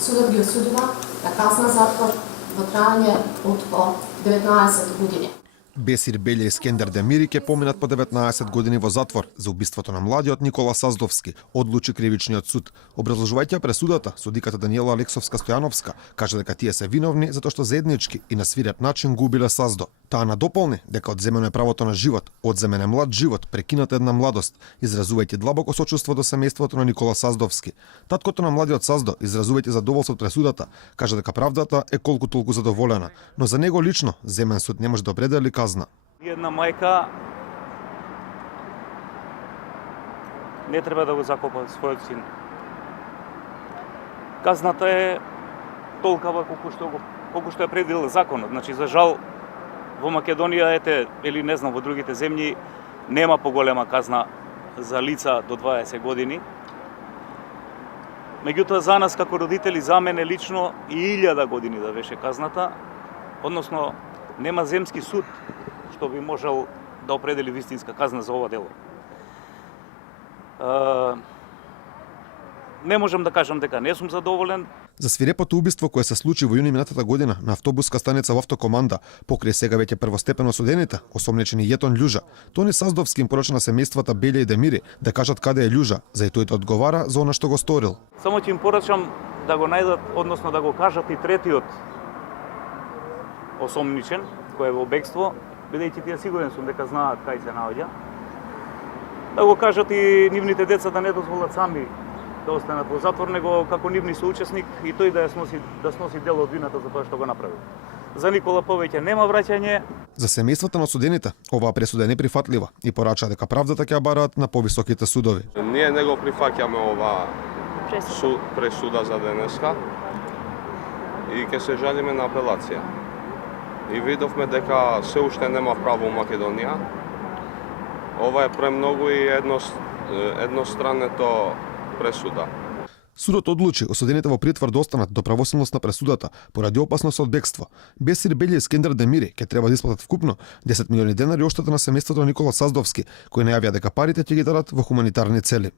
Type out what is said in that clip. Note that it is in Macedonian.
Судот ги осудува на казна затвор во трајање од по 19 години. Бесир Белја и Скендер Демири ќе поминат по 19 години во затвор за убиството на младиот Никола Саздовски, одлучи кривичниот суд. Образложувајќи пресудата, судиката Даниела Алексовска-Стојановска кажа дека тие се виновни затоа што заеднички и на свиреп начин го убиле Саздо. Таа надополни дека одземено е правото на живот, одземен е млад живот, прекината една младост, изразувајќи длабоко сочувство до семејството на Никола Саздовски. Таткото на младиот Саздо, изразувајќи задоволство од пресудата, кажа дека правдата е колку толку задоволена, но за него лично земен суд не може да определи казна. Една мајка не треба да го закопа својот син. Казната е толкава колку што е предвидел законот. Значи, за жал, во Македонија, или не знам, во другите земји, нема поголема казна за лица до 20 години. Меѓутоа, за нас како родители, за мене лично, и 1000 години да беше казната, односно, нема земски суд што би можел да определи вистинска казна за ова дело. Не можам да кажам дека не сум задоволен. За свирепото убиство кое се случи во јуни минатата година на автобуска станица во Автокоманда, покрај сега веќе првостепено осудените, осомничени Јетон Љужа, Тони Саздовски им порача на семејствата Белја и Демири да кажат каде е Љужа, за и тој да одговара за она што го сторил. Само ќе им порачам да го најдат, односно да го кажат и третиот осомничен, кој е во бегство, бидејќи тие сигурен сум дека знаат кај се наоѓа. Да го кажат и нивните деца да не дозволат сами да останат во затвор, него како нивни соучесник и тој да сноси дел од вината за тоа што го направил. За Никола повеќе нема враќање. За семејствата на осудените, оваа пресуда е неприфатлива и порача дека правдата ќе ја бараат на повисоките судови. Ние не го прифаќаме оваа пресуда за денеска и ќе се жалиме на апелација. И видовме дека се уште нема право во Македонија. Ова е премногу и едностранното пресуда. Судот одлучи осудените во притвор да останат до правосилност на пресудата поради опасност од бегство. Бесир Белја и Скендер Демири ќе треба да исплатат вкупно 10 милиони денари оштета на семејството на Никола Саздовски, кои најавија дека парите ќе ги дадат во хуманитарни цели.